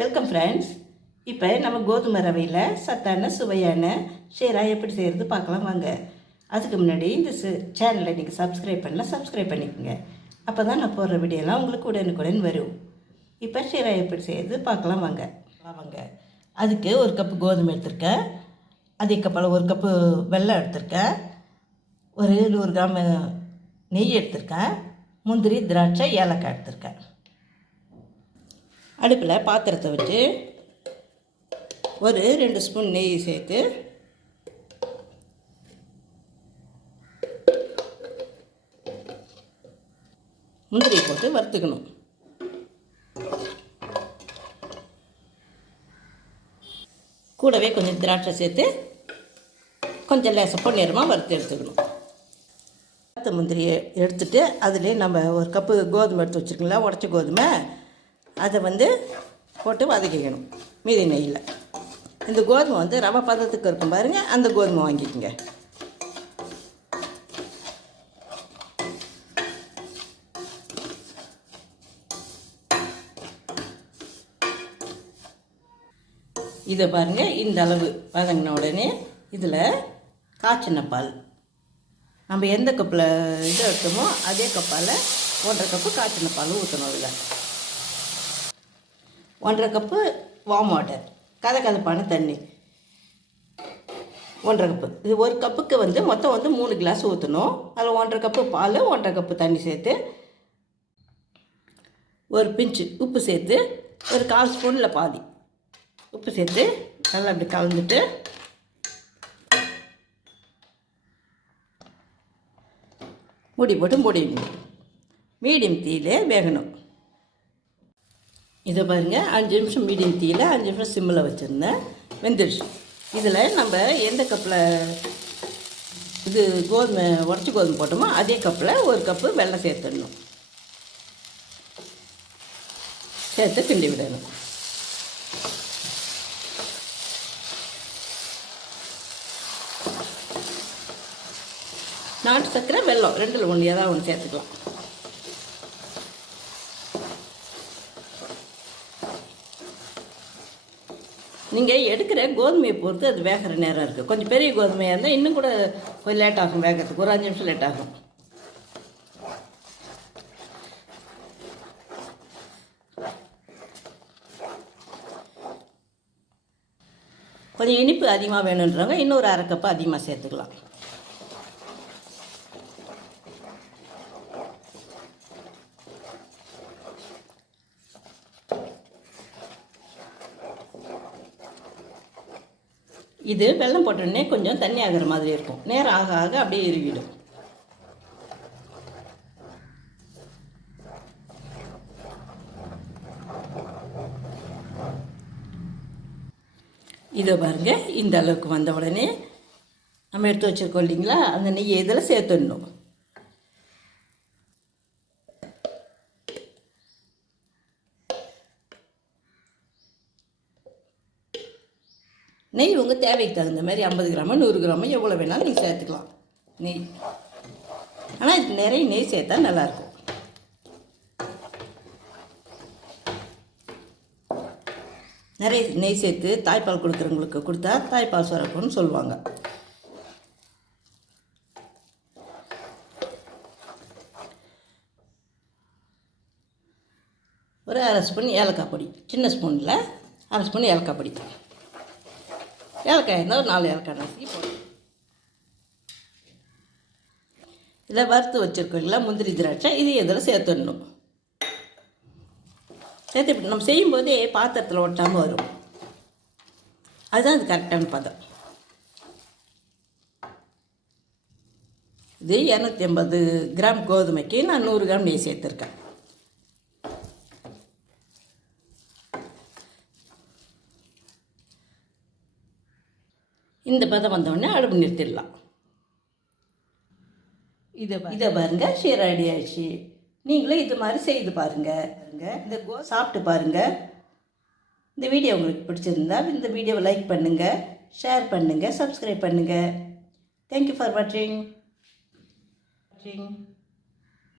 Welcome friends. இப்போ நம்ம கோதுமை ரவையில் சத்தான சுவையான ஷீரா எப்படி செய்கிறது பார்க்கலாம் வாங்க. அதுக்கு முன்னாடி இந்த சேனலை நீங்கள் சப்ஸ்கிரைப் பண்ணலாம், சப்ஸ்கிரைப் பண்ணிக்கோங்க. அப்போ தான் நான் போடுற வீடியோலாம் உங்களுக்கு உடனுக்குடன் வரும். இப்போ ஷீரா எப்படி செய்கிறது பார்க்கலாம் வாங்க. அதுக்கு ஒரு கப்பு கோதுமை எடுத்திருக்கேன், அதே கப்பால் ஒரு கப்பு வெல்லம் எடுத்திருக்கேன், ஒரு 100 கிராம் நெய் எடுத்திருக்கேன், முந்திரி திராட்சை ஏலக்காய் எடுத்திருக்கேன். அடுப்பில் பாத்திரத்தை வச்சு ஒரு 2 ஸ்பூன் நெய் சேர்த்து முந்திரி போட்டு வறுத்துக்கணும். கூடவே கொஞ்சம் திராட்சை சேர்த்து கொஞ்சம் லேசாக பொன்னிறமாக வறுத்து எடுத்துக்கணும். வறுத்த முந்திரியை எடுத்துகிட்டு அதிலே நம்ம ஒரு கப்பு கோதுமை எடுத்து வச்சுருக்கீங்களா, உடச்ச கோதுமை, அதை போட்டு வதக்கிக்கணும் மீதி நெய்யில். இந்த கோதுமை ரவை பதத்துக்கு இருக்கும் பாருங்கள், அந்த கோதுமை வாங்கிக்கோங்க. இதை பாருங்கள், இந்த அளவு வதங்கின உடனே இதில் காய்ச்சின பால், நம்ம எந்த கப்பில் இது எடுத்தோமோ அதே கப்பால் 1.5 கப்பு காய்ச்சின பால் ஊற்றணும். அதில் 1.5 கப்பு வார்ம் வாட்டர், கதப்பான தண்ணி 1.5 கப்பு. இது ஒரு கப்புக்கு மொத்தம் 3 கிளாஸ் ஊற்றணும். அதில் 1.5 கப்பு பால், 1.5 கப்பு தண்ணி சேர்த்து ஒரு பிஞ்சு உப்பு சேர்த்து ஒரு 1/4 ஸ்பூனில் பாதி உப்பு சேர்த்து நல்லா அப்படி கலந்துட்டு மூடி போட்டு மூடிடணும். மீடியம் தீயிலே வேகணும். இதை பாருங்கள், 5 நிமிஷம் மீடியம் தீயில் 5 நிமிஷம் சிம்மில் வச்சுருந்தேன், வெந்துடுச்சு. இதில் நம்ம எந்த கப்பில் இது கோதுமை உடச்சி கோதுமை போட்டோமோ அதே கப்பில் 1 கப்பு வெல்லம் சேர்த்துடணும். சேர்த்து கிண்டி விடணும். நாட்டு சர்க்கரை வெல்லம் 2ல் 1 ஏதாவது ஒன்று சேர்த்துக்கலாம். நீங்கள் எடுக்கிற கோதுமையை பொறுத்து அது வேகிற நேரம் இருக்குது. கொஞ்சம் பெரிய கோதுமையாக இருந்தால் இன்னும் கூட கொஞ்சம் லேட் ஆகும் வேகிறதுக்கு, ஒரு 5 நிமிஷம் லேட் ஆகும். கொஞ்சம் இனிப்பு அதிகமாக வேணுன்றவங்க இன்னொரு 1/2 கப்பு அதிகமாக சேர்த்துக்கலாம். இது வெல்லம் போட்டோடனே கொஞ்சம் தண்ணி ஆகிற மாதிரி இருக்கும். நேரம் ஆக ஆக அப்படியே இறுகிடும். இதை பாருங்கள், இந்த அளவுக்கு வந்த உடனே நம்ம எடுத்து வச்சுருக்கோம் இல்லைங்களா, அந்த நெய்யை இதில் சேர்த்துடணும். நெய் உங்கள் தேவைக்கு தகுந்த மாதிரி 50 கிராமோ 100 கிராமோ எவ்வளோ வேணாலும் நீங்கள் சேர்த்துக்கலாம் நெய். ஆனால் இதுக்கு நிறைய நெய் சேர்த்தா நல்லாயிருக்கும். நிறைய நெய் சேர்த்து தாய்ப்பால் கொடுக்குறவங்களுக்கு கொடுத்தா தாய்ப்பால் சுரக்கும்னு சொல்லுவாங்க. ஒரு 1/2 ஸ்பூன் ஏலக்காய் பொடி, சின்ன ஸ்பூனில் 1/2 ஸ்பூன் ஏலக்காய் பொடி. ஏலக்காய் இருந்தால் ஒரு 4 ஏலக்காய் நசுக்கி போடணும். இதில் வறுத்து வச்சுருக்கோங்களா முந்திரி திராட்சை, இது இதில் சேர்த்துடணும். சேர்த்து நம்ம செய்யும்போதே பாத்திரத்தில் ஒட்டாமல் வரும். அதுதான் அது கரெக்டான பதம். இது 250 கிராம் கோதுமைக்கு நான் 100 கிராம் நெய் சேர்த்துருக்கேன். இந்த பதம் வந்தோடனே அடுப்பு நிறுத்திடலாம். இதை பாருங்கள், ஷீரா ரெடி ஆயிடுச்சு. நீங்களும் இது மாதிரி செய்து பாருங்கள். இந்த சாப்பிட்டு பாருங்கள். இந்த வீடியோ உங்களுக்கு பிடிச்சிருந்தால் இந்த வீடியோவை லைக் பண்ணுங்கள், ஷேர் பண்ணுங்கள், சப்ஸ்கிரைப் பண்ணுங்கள். தேங்க்யூ ஃபார் வாட்சிங்.